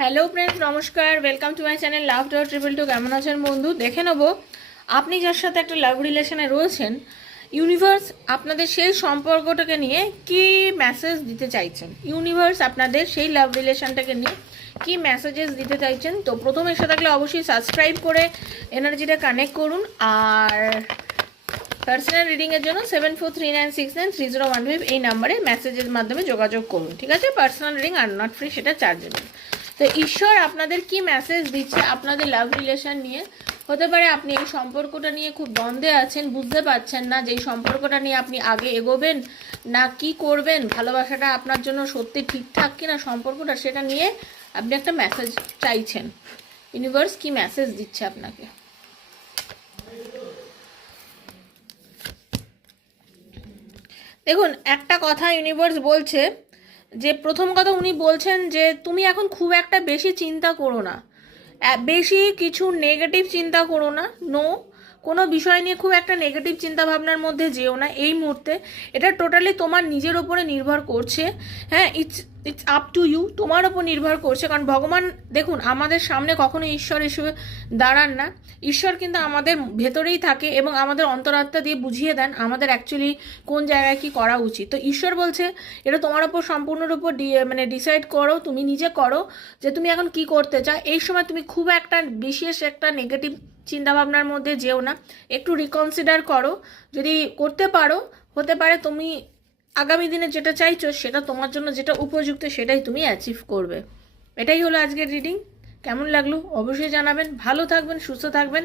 Hello friends, নমস্কার। Welcome to my channel love dot triple two কেমন আছেন বন্ধু? দেখে নেব। আপনি যার সাথে একটা লাভ রিলেশনে রয়েছেন ইউনিভার্স আপনাদের সেই সম্পর্কটাকে নিয়ে কি মেসেজ দিতে চাইছেন? ইউনিভার্স আপনাদের সেই লাভ রিলেশনটাকে নিয়ে কি মেসেজেস দিতে চাইছেন? তো প্রথম এসে থাকলে অবশ্যই সাবস্ক্রাইব করে এনার্জিটা কানেক্ট করুন। আর পার্সোনাল রিডিংয়ের জন্য seven four three nine six nine three zero one five এই নাম্বারে মেসেজের মাধ্যমে যোগাযোগ করুন। ঠিক আছে? Personal reading R not free সেটা চার্জেবল তো ঈশ্বর আপনাদের কি মেসেজ দিচ্ছে আপনাদের লাভ রিলেশন নিয়ে? হতে পারে আপনি এই সম্পর্কটা নিয়ে খুব দ্বন্দ্বে আছেন, বুঝতে পারছেন না যে এই সম্পর্কটা নিয়ে আপনি আগে এগোবেন না কি করবেন, ভালোবাসাটা আপনার জন্য সত্যি ঠিকঠাক কিনা সম্পর্কটা সেটা নিয়ে আপনি একটা মেসেজ চাইছেন। ইউনিভার্স কি মেসেজ দিচ্ছে আপনাকে? দেখুন, একটা কথা ইউনিভার্স বলছে যে প্রথম কথা উনি বলছেন যে তুমি এখন খুব একটা বেশি চিন্তা করো না। বেশি কিছু নেগেটিভ চিন্তা করো না। নো কোনো বিষয় নিয়ে খুব একটা নেগেটিভ চিন্তা ভাবনার মধ্যে যেও না এই মুহূর্তে। এটা টোটালি তোমার নিজের ওপরে নির্ভর করছে। হ্যাঁ it's it's up to you তোমার ওপর নির্ভর করছে। কারণ ভগবান, দেখুন, আমাদের সামনে কখনো ঈশ্বর হিসেবে দাঁড়ান না। ঈশ্বর কিন্তু আমাদের ভেতরেই থাকে এবং আমাদের অন্তরাত্মা দিয়ে বুঝিয়ে দেন আমাদের অ্যাকচুয়ালি কোন জায়গায় কি করা উচিত। তো ঈশ্বর বলছে, এটা তোমার ওপর সম্পূর্ণর উপর মানে ডিসাইড করো, তুমি নিজে করো যে তুমি এখন কি করতে চাও। এই সময় তুমি খুব একটা বিশেষ একটা নেগেটিভ চিন্তাভাবনার মধ্যে যেও না। একটু রিকনসিডার করো। যদি করতে পারো, হতে পারে তুমি আগামী দিনে যেটা চাইছো সেটা তোমার জন্য যেটা উপযুক্ত সেটাই তুমি অ্যাচিভ করবে। এটাই হলো আজকের রিডিং কেমন লাগল অবশ্যই জানাবেন। ভালো থাকবেন, সুস্থ থাকবেন।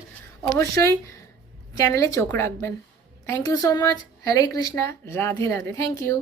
অবশ্যই চ্যানেলে চোখ রাখবেন। Thank you so much Hare Krishna. Radhe Radhe. Thank you